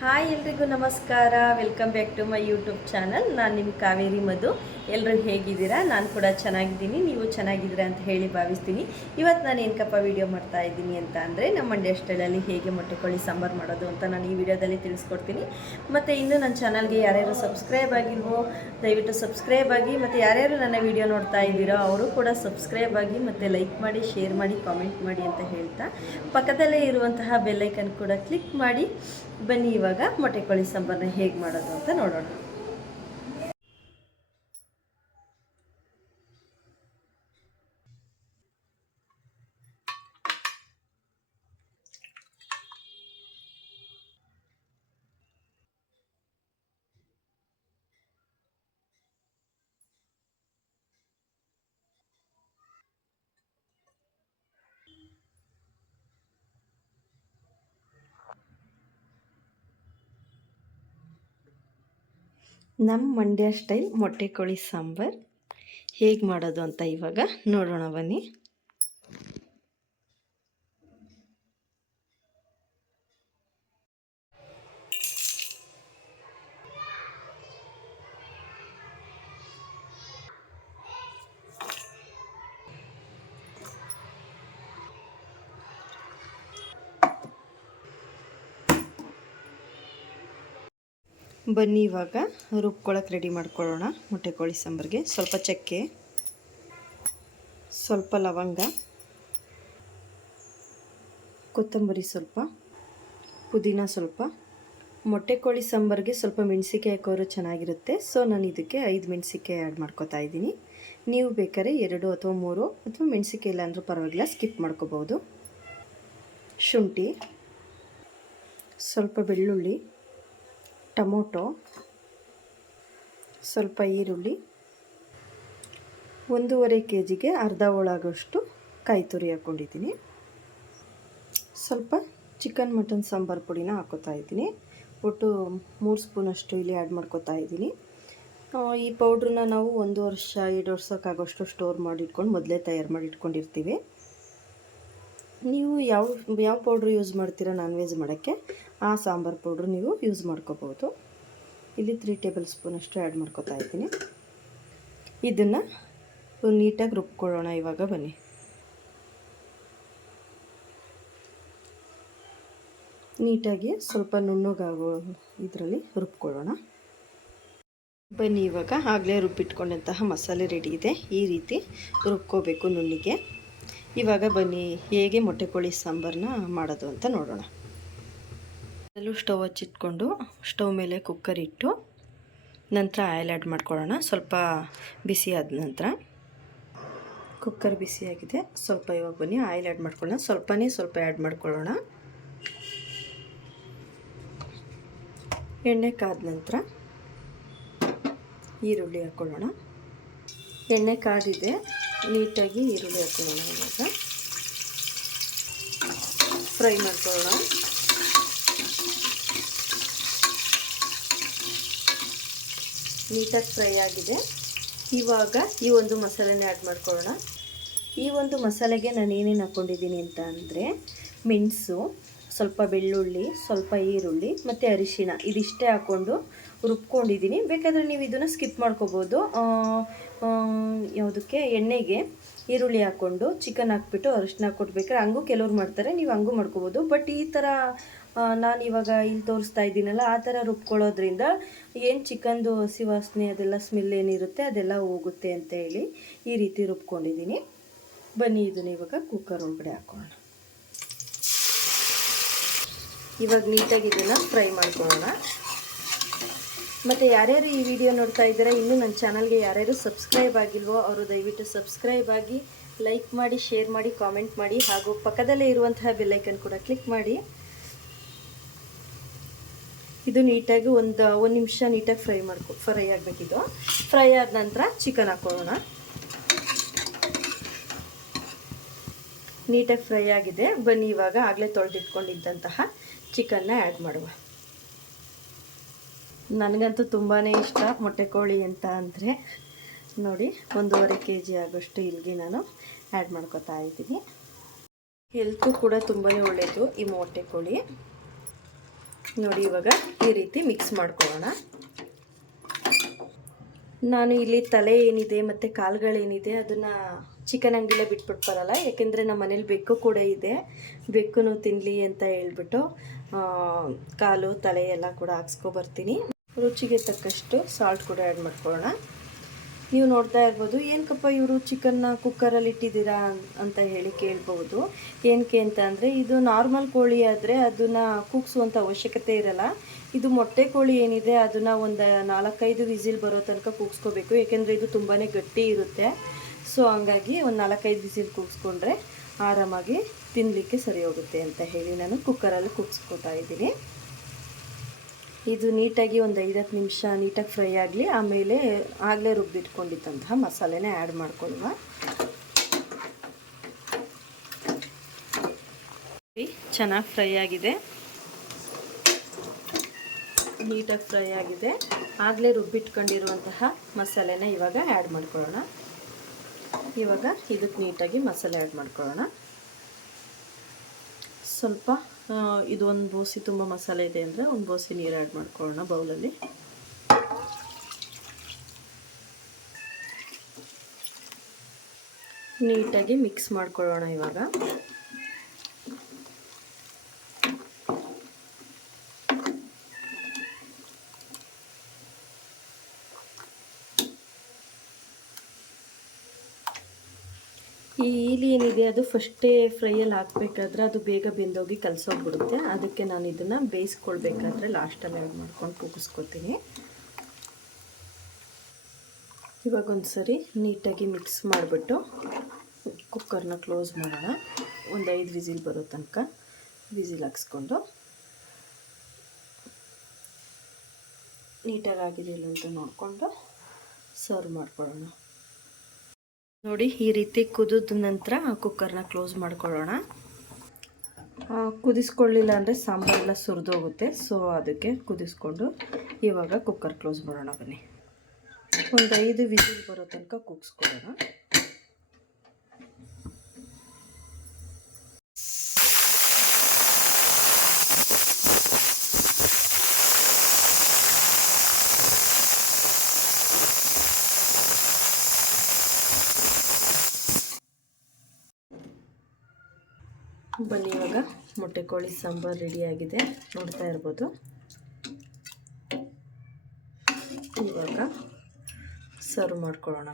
Hi ಎಲ್ರಿಗೂ ನಮಸ್ಕಾರ. Welcome back to my YouTube channel ನಾನು ನಿಮ್ಮ ಕಾವೇರಿ ಮಧು. ಎಲ್ಲರೂ ಹೇಗಿದ್ದೀರಾ? ನಾನು ಕೂಡ ಚೆನ್ನಾಗಿದ್ದೀನಿ. ನೀವು ಚೆನ್ನಾಗಿದ್ದೀರಾ ಅಂತ ಹೇಳಿ ಭಾವಿಸ್ತೀನಿ. ಇವತ್ತು ನಾನು ಏನಕ್ಕಪ್ಪ ವೀಡಿಯೋ ಮಾಡ್ತಾ ಇದ್ದೀನಿ ಅಂತ ಅಂದರೆ ನಮ್ಮ ಮಂಡ್ಯ ಸ್ಟೈಲಲ್ಲಿ ಹೇಗೆ ಮೊಟ್ಟೆ ಕೋಳಿ ಸಾಂಬಾರು ಮಾಡೋದು ಅಂತ ನಾನು ಈ ವಿಡಿಯೋದಲ್ಲಿ ತಿಳಿಸ್ಕೊಡ್ತೀನಿ. ಮತ್ತು ಇನ್ನು ನನ್ನ ಚಾನಲ್ಗೆ ಯಾರ್ಯಾರು ಸಬ್ಸ್ಕ್ರೈಬ್ ಆಗಿಲ್ವೋ, ದಯವಿಟ್ಟು ಸಬ್ಸ್ಕ್ರೈಬ್ ಆಗಿ, ಮತ್ತು ಯಾರ್ಯಾರು ನನ್ನ ವಿಡಿಯೋ ನೋಡ್ತಾ ಇದ್ದೀರೋ ಅವರು ಕೂಡ ಸಬ್ಸ್ಕ್ರೈಬ್ ಆಗಿ, ಮತ್ತು ಲೈಕ್ ಮಾಡಿ ಶೇರ್ ಮಾಡಿ ಕಾಮೆಂಟ್ ಮಾಡಿ ಅಂತ ಹೇಳ್ತಾ ಪಕ್ಕದಲ್ಲೇ ಇರುವಂತಹ ಬೆಲ್ಲೈಕನ್ ಕೂಡ ಕ್ಲಿಕ್ ಮಾಡಿ. ಬನ್ನಿ ಇವಾಗ ಮೊಟ್ಟೆ ಕೋಳಿ ಸಾಂಬಾರನ್ನ ಹೇಗೆ ಮಾಡೋದು ಅಂತ ನೋಡೋಣ. ನಮ್ಮ ಮಂಡ್ಯ ಸ್ಟೈಲ್ ಮೊಟ್ಟೆ ಕೋಳಿ ಸಾಂಬಾರು. ಹೇಗೆ ಮಾಡೋದು ಅಂತ ಇವಾಗ ನೋಡೋಣ ಬನ್ನಿ. ಬನ್ನಿ ಇವಾಗ. ರುಬ್ಕೊಳಕ್ಕೆ ರೆಡಿ ಮಾಡ್ಕೊಳ್ಳೋಣ. ಮೊಟ್ಟೆ ಕೋಳಿ ಸಾಂಬಾರಿಗೆ. ಸ್ವಲ್ಪ ಚಕ್ಕೆ, ಸ್ವಲ್ಪ ಲವಂಗ, ಕೊತ್ತಂಬರಿ ಸ್ವಲ್ಪ, ಪುದೀನ ಸ್ವಲ್ಪ. ಮೊಟ್ಟೆ ಕೋಳಿ ಸಾಂಬಾರಿಗೆ ಸ್ವಲ್ಪ ಮೆಣಸಿಕಾಯಿ ಹಾಕೋರು ಚೆನ್ನಾಗಿರುತ್ತೆ. ಸೊ ನಾನು ಇದಕ್ಕೆ ಐದು ಮೆಣಸಿಕಾಯಿ ಆ್ಯಡ್ ಮಾಡ್ಕೋತಾ ಇದ್ದೀನಿ. ನೀವು ಬೇಕಾದ್ರೆ ಎರಡು ಅಥವಾ ಮೂರು ಅಥವಾ ಮೆಣಸಿಕಾಯಿ ಇಲ್ಲ ಅಂದರೂ ಪರವಾಗಿಲ್ಲ ಸ್ಕಿಪ್ ಮಾಡ್ಕೋಬೋದು ಶುಂಠಿ, ಸ್ವಲ್ಪ ಬೆಳ್ಳುಳ್ಳಿ ಟೊಮೊಟೊ, ಸ್ವಲ್ಪ ಈರುಳ್ಳಿ, ಒಂದೂವರೆ ಕೆ ಜಿಗೆ ಅರ್ಧ ಒಳಗಷ್ಟು ಕಾಯಿ ತುರಿ ಹಾಕ್ಕೊಂಡಿದ್ದೀನಿ. ಸ್ವಲ್ಪ ಚಿಕನ್ ಮಟನ್ ಸಾಂಬಾರು ಪುಡಿನ ಹಾಕೋತಾ ಇದ್ದೀನಿ. ಒಟ್ಟು ಮೂರು ಸ್ಪೂನಷ್ಟು ಇಲ್ಲಿ ಆ್ಯಡ್ ಮಾಡ್ಕೋತಾ ಇದ್ದೀನಿ. ಈ ಪೌಡ್ರನ್ನ ನಾವು ಒಂದು ವರ್ಷ, ಎರಡು ವರ್ಷಕ್ಕಾಗೋಷ್ಟು ಸ್ಟೋರ್ ಮಾಡಿಟ್ಕೊಂಡು ಮೊದಲೇ ತಯಾರು ಮಾಡಿ ಇಟ್ಕೊಂಡಿರ್ತೀವಿ ನೀವು ಯಾವ ಯಾವ ಪೌಡ್ರ್ ಯೂಸ್ ಮಾಡ್ತೀರಾ ನಾನ್ ವೆಜ್ ಮಾಡೋಕ್ಕೆ? ಆ ಸಾಂಬಾರು ಪೌಡ್ರ್ ನೀವು ಯೂಸ್ ಮಾಡ್ಕೋಬೋದು ಇಲ್ಲಿ ತ್ರೀ ಟೇಬಲ್ ಸ್ಪೂನ್ ಅಷ್ಟು ಆ್ಯಡ್ ಮಾಡ್ಕೋತಾ ಇದ್ದೀನಿ. ಇದನ್ನು ನೀಟಾಗಿ ರುಬ್ಕೊಳ್ಳೋಣ ಇವಾಗ ಬನ್ನಿ. ನೀಟಾಗಿ ಸ್ವಲ್ಪ ನುಣ್ಣಗಾಗೋ ಇದರಲ್ಲಿ ರುಬ್ಕೊಳ್ಳೋಣ. ಬನ್ನಿ ಇವಾಗ ಆಗಲೇ ರುಬ್ಬಿಟ್ಕೊಂಡಂತಹ ಮಸಾಲೆ ರೆಡಿ ಇದೆ. ಈ ರೀತಿ ರುಬ್ಕೋಬೇಕು ನುಣ್ಣಿಗೆ. ಇವಾಗ ಬನ್ನಿ, ಹೇಗೆ ಮೊಟ್ಟೆ ಕೋಳಿ ಸಾಂಬಾರನ್ನ ಮಾಡೋದು ಅಂತ ನೋಡೋಣ. ಅದರಲ್ಲೂ ಸ್ಟವ್ ಹಚ್ಚಿಟ್ಕೊಂಡು, ಸ್ಟವ್ ಮೇಲೆ ಕುಕ್ಕರ್ ಇಟ್ಟು, ನಂತರ ಆಯಿಲ್ ಆ್ಯಡ್ ಮಾಡ್ಕೊಳ್ಳೋಣ. ಸ್ವಲ್ಪ ಬಿಸಿ ಆದ ನಂತರ. ಕುಕ್ಕರ್ ಬಿಸಿಯಾಗಿದೆ ಸ್ವಲ್ಪ ಇವಾಗ ಬನ್ನಿ ಆಯಿಲ್ ಆ್ಯಡ್ ಮಾಡ್ಕೊಳ್ಳೋಣ. ಸ್ವಲ್ಪನೇ ಸ್ವಲ್ಪ ಆ್ಯಡ್ ಮಾಡ್ಕೊಳ್ಳೋಣ. ಎಣ್ಣೆ ಕಾದ ನಂತರ ಈರುಳ್ಳಿ ಹಾಕ್ಕೊಳ್ಳೋಣ ಎಣ್ಣೆ ಕಾದಿದೆ. ನೀಟಾಗಿ ಈರುಳ್ಳಿ ಹಾಕೊಳ್ಳೋಣ ಇವಾಗ. ಫ್ರೈ ಮಾಡ್ಕೊಳ್ಳೋಣ. ನೀಟಾಗಿ ಫ್ರೈ ಆಗಿದೆ. ಇವಾಗ ಈ ಒಂದು ಮಸಾಲೆನೇ ಆ್ಯಡ್ ಮಾಡ್ಕೊಳ್ಳೋಣ. ಈ ಒಂದು ಮಸಾಲೆಗೆ ನಾನು ಏನೇನು ಹಾಕ್ಕೊಂಡಿದ್ದೀನಿ ಅಂತ ಅಂದರೆ ಮೆಣಸು, ಸ್ವಲ್ಪ ಬೆಳ್ಳುಳ್ಳಿ, ಸ್ವಲ್ಪ ಈರುಳ್ಳಿ ಮತ್ತು ಅರಿಶಿಣ ಇದಿಷ್ಟೇ ಹಾಕ್ಕೊಂಡು ರುಬ್ಕೊಂಡಿದ್ದೀನಿ. ಬೇಕಾದರೆ ನೀವು ಇದನ್ನು ಸ್ಕಿಪ್ ಮಾಡ್ಕೋಬೋದು. ಯಾವುದಕ್ಕೆ? ಎಣ್ಣೆಗೆ ಈರುಳ್ಳಿ ಹಾಕ್ಕೊಂಡು ಚಿಕನ್ ಹಾಕ್ಬಿಟ್ಟು ಅರಿಶಿನ ಹಾಕ್ಕೊಟ್ಬೇಕಾದ್ರೆ ಹಂಗೂ ಕೆಲವ್ರು ಮಾಡ್ತಾರೆ, ನೀವು ಹಂಗೂ ಮಾಡ್ಕೋಬೋದು. ಬಟ್ ಈ ಥರ ನಾನು ಇವಾಗ ಇಲ್ಲಿ ತೋರಿಸ್ತಾ ಇದ್ದೀನಲ್ಲ, ಆ ಥರ ರುಬ್ಕೊಳ್ಳೋದ್ರಿಂದ ಏನು ಚಿಕನ್ದು ಹಸಿ ವಾಸನೆ ಅದೆಲ್ಲ ಸ್ಮೆಲ್ ಏನಿರುತ್ತೆ ಅದೆಲ್ಲ ಹೋಗುತ್ತೆ ಅಂತ ಹೇಳಿ ಈ ರೀತಿ ರುಬ್ಕೊಂಡಿದ್ದೀನಿ. ಬನ್ನಿ, ಇದನ್ನು ಇವಾಗ ಕುಕ್ಕರ್ ಒಳಗಡೆ ಹಾಕೋಣ. ಇವಾಗ ನೀಟಾಗಿ ಇದನ್ನು ಫ್ರೈ ಮಾಡ್ಕೊಳ್ಳೋಣ. ಮತ್ತು ಯಾರ್ಯಾರು ಈ ವಿಡಿಯೋ ನೋಡ್ತಾ ಇದ್ದೀರಾ, ಇನ್ನೂ ನನ್ನ ಚಾನಲ್ಗೆ ಯಾರ್ಯಾರು ಸಬ್ಸ್ಕ್ರೈಬ್ ಆಗಿಲ್ವೋ ಅವರು ದಯವಿಟ್ಟು ಸಬ್ಸ್ಕ್ರೈಬ್ ಆಗಿ ಲೈಕ್ ಮಾಡಿ, ಶೇರ್ ಮಾಡಿ, ಕಾಮೆಂಟ್ ಮಾಡಿ, ಹಾಗೂ ಪಕ್ಕದಲ್ಲೇ ಇರುವಂತಹ ಬೆಲ್ಲೈಕನ್ ಕೂಡ ಕ್ಲಿಕ್ ಮಾಡಿ. ಇದು ನೀಟಾಗಿ ಒಂದು ಒಂದು ನಿಮಿಷ ನೀಟಾಗಿ ಫ್ರೈ ಮಾಡ್ಕೊ, ಫ್ರೈ ಆಗಬೇಕಿದು. ಫ್ರೈ ಆದ ನಂತರ ಚಿಕನ್ ಹಾಕೊಳ್ಳೋಣ. ನೀಟಾಗಿ ಫ್ರೈ ಆಗಿದೆ. ಬನ್ನಿ, ಇವಾಗ ಆಗಲೇ ತೊಳೆದಿಟ್ಕೊಂಡಿದ್ದಂತಹ ಚಿಕನ್ನ ಆ್ಯಡ್ ಮಾಡುವ. ನನಗಂತೂ ತುಂಬಾ ಇಷ್ಟ ಮೊಟ್ಟೆ ಕೋಳಿ ಅಂತ ಅಂದರೆ. ನೋಡಿ, ಒಂದೂವರೆ ಕೆ ಜಿ ಆಗೋಷ್ಟು ಇಲ್ಲಿಗೆ ನಾನು ಆ್ಯಡ್ ಮಾಡ್ಕೋತಾ ಇದ್ದೀನಿ. ಹೆಲ್ತು ಕೂಡ ತುಂಬಾ ಒಳ್ಳೆಯದು ಈ ಮೊಟ್ಟೆ ಕೋಳಿ. ನೋಡಿ, ಇವಾಗ ಈ ರೀತಿ ಮಿಕ್ಸ್ ಮಾಡ್ಕೊಳ್ಳೋಣ. ನಾನು ಇಲ್ಲಿ ತಲೆ ಏನಿದೆ ಮತ್ತು ಕಾಲುಗಳೇನಿದೆ ಅದನ್ನು ಚಿಕನ್ ಅಂಗಡಿಲೇ ಬಿಟ್ಬಿಟ್ಟು ಬರಲ್ಲ. ಯಾಕೆಂದರೆ ನಮ್ಮ ಮನೇಲಿ ಬೆಕ್ಕು ಕೂಡ ಇದೆ. ಬೆಕ್ಕು ತಿನ್ನಲಿ ಅಂತ ಹೇಳ್ಬಿಟ್ಟು ಕಾಲು, ತಲೆ ಎಲ್ಲ ಕೂಡ ಹಾಕ್ಸ್ಕೊಬರ್ತೀನಿ ರುಚಿಗೆ ತಕ್ಕಷ್ಟು ಸಾಲ್ಟ್ ಕೂಡ ಆ್ಯಡ್ ಮಾಡ್ಕೊಳ್ಳೋಣ. ನೀವು ನೋಡ್ತಾ ಇರ್ಬೋದು ಏನಕ್ಕಪ್ಪ ಇವರು ಚಿಕನ್ನ ಕುಕ್ಕರಲ್ಲಿ ಇಟ್ಟಿದ್ದೀರಾ ಅಂತ ಹೇಳಿ ಕೇಳ್ಬೋದು ಏನಕ್ಕೆ ಅಂತ ಅಂದರೆ, ಇದು ನಾರ್ಮಲ್ ಕೋಳಿ ಆದರೆ ಅದನ್ನು ಕೂಗ್ಸುವಂಥ ಅವಶ್ಯಕತೆ ಇರಲ್ಲ. ಇದು ಮೊಟ್ಟೆ ಕೋಳಿ ಏನಿದೆ, ಅದನ್ನು ಒಂದು ನಾಲ್ಕೈದು ವಿಸಿಲ್ ಬರೋ ತನಕ ಕೂಗ್ಸ್ಕೋಬೇಕು. ಏಕೆಂದರೆ ಇದು ತುಂಬಾ ಗಟ್ಟಿ ಇರುತ್ತೆ. ಸೊ, ಹಂಗಾಗಿ ಒಂದು ನಾಲ್ಕೈದು ವಿಸಿಲ್ ಕೂಗಿಸ್ಕೊಂಡ್ರೆ ಆರಾಮಾಗಿ ತಿನ್ನಲಿಕ್ಕೆ ಸರಿ ಹೋಗುತ್ತೆ ಅಂತ ಹೇಳಿ ನಾನು ಕುಕ್ಕರಲ್ಲಿ ಕೂಗಿಸ್ಕೊತಾ ಇದ್ದೀನಿ. ಇದು ನೀಟಾಗಿ ಒಂದು ಐದತ್ತು ನಿಮಿಷ ನೀಟಾಗಿ ಫ್ರೈ ಆಗಲಿ, ಆಮೇಲೆ ಆಗಲೇ ರುಬ್ಬಿಟ್ಕೊಂಡಿದ್ದಂತಹ ಮಸಾಲೆನೇ ಆ್ಯಡ್ ಮಾಡ್ಕೊಳ್ಳುವ. ಚೆನ್ನಾಗಿ ಫ್ರೈ ಆಗಿದೆ. ನೀಟಾಗಿ ಫ್ರೈ ಆಗಿದೆ. ಆಗಲೇ ರುಬ್ಬಿಟ್ಕೊಂಡಿರುವಂತಹ ಮಸಾಲೆನ ಇವಾಗ ಆ್ಯಡ್ ಮಾಡ್ಕೊಳ್ಳೋಣ. ಇವಾಗ ಇದಕ್ಕೆ ನೀಟಾಗಿ ಮಸಾಲೆ ಆ್ಯಡ್ ಮಾಡ್ಕೊಳ್ಳೋಣ. ಸ್ವಲ್ಪ ಇದು ಒಂದು ಬೋಸಿ ತುಂಬ ಮಸಾಲೆ ಇದೆ ಅಂದರೆ ಒಂದು ಬೋಸಿ ನೀರು ಆ್ಯಡ್ ಮಾಡ್ಕೊಳ್ಳೋಣ ಬೌಲಲ್ಲಿ. ನೀಟಾಗಿ ಮಿಕ್ಸ್ ಮಾಡ್ಕೊಳ್ಳೋಣ ಇವಾಗ. ಈ ಈಲಿ ಏನಿದೆ, ಅದು ಫಸ್ಟೇ ಫ್ರೈಯಲ್ಲಿ ಹಾಕ್ಬೇಕಾದ್ರೆ ಅದು ಬೇಗ ಬೆಂದೋಗಿ ಕಲಸೋಗ್ಬಿಡುತ್ತೆ. ಅದಕ್ಕೆ ನಾನು ಇದನ್ನು ಬೇಯಿಸ್ಕೊಳ್ಬೇಕಾದ್ರೆ ಲಾಸ್ಟಲ್ಲಿ ಆ್ಯಡ್ ಮಾಡ್ಕೊಂಡು ಕೂಗಿಸ್ಕೊತೀನಿ. ಇವಾಗ ಒಂದು ಸರಿ ನೀಟಾಗಿ ಮಿಕ್ಸ್ ಮಾಡಿಬಿಟ್ಟು ಕುಕ್ಕರ್ನ ಕ್ಲೋಸ್ ಮಾಡೋಣ. ಒಂದು ಐದು ವಿಸಿಲ್ ಬರೋ ತನಕ ವಿಸಿಲ್ ಹಾಕ್ಸ್ಕೊಂಡು. ನೀಟಾಗಿ ಆಗಿದೆಯಲ್ಲ ಅಂತ ನೋಡಿಕೊಂಡು ಸರ್ವ್ ಮಾಡ್ಕೊಳ್ಳೋಣ. ನೋಡಿ, ಈ ರೀತಿ ಕುದಿದ ನಂತರ ಕುಕ್ಕರ್ನ ಕ್ಲೋಸ್ ಮಾಡ್ಕೊಳ್ಳೋಣ. ಕುದಿಸ್ಕೊಳ್ಳಿಲ್ಲ ಅಂದರೆ ಸಾಂಬಾರೆಲ್ಲ ಸುರಿದೋಗುತ್ತೆ. ಸೊ ಅದಕ್ಕೆ ಕುದಿಸ್ಕೊಂಡು ಇವಾಗ ಕುಕ್ಕರ್ ಕ್ಲೋಸ್ ಮಾಡೋಣ ಬನ್ನಿ. ಒಂದು ಐದು ವಿಸಿಲ್ ಬರೋ ತನಕ ಕೂಗಿಸ್ಕೊಳ್ಳೋಣ ಬನ್ನಿ ಇವಾಗ ಮೊಟ್ಟೆ ಕೋಳಿ ಸಾಂಬಾರು ರೆಡಿಯಾಗಿದೆ ನೋಡ್ತಾ ಇರ್ಬೋದು. ಇವಾಗ ಸರ್ವ್ ಮಾಡ್ಕೊಳ್ಳೋಣ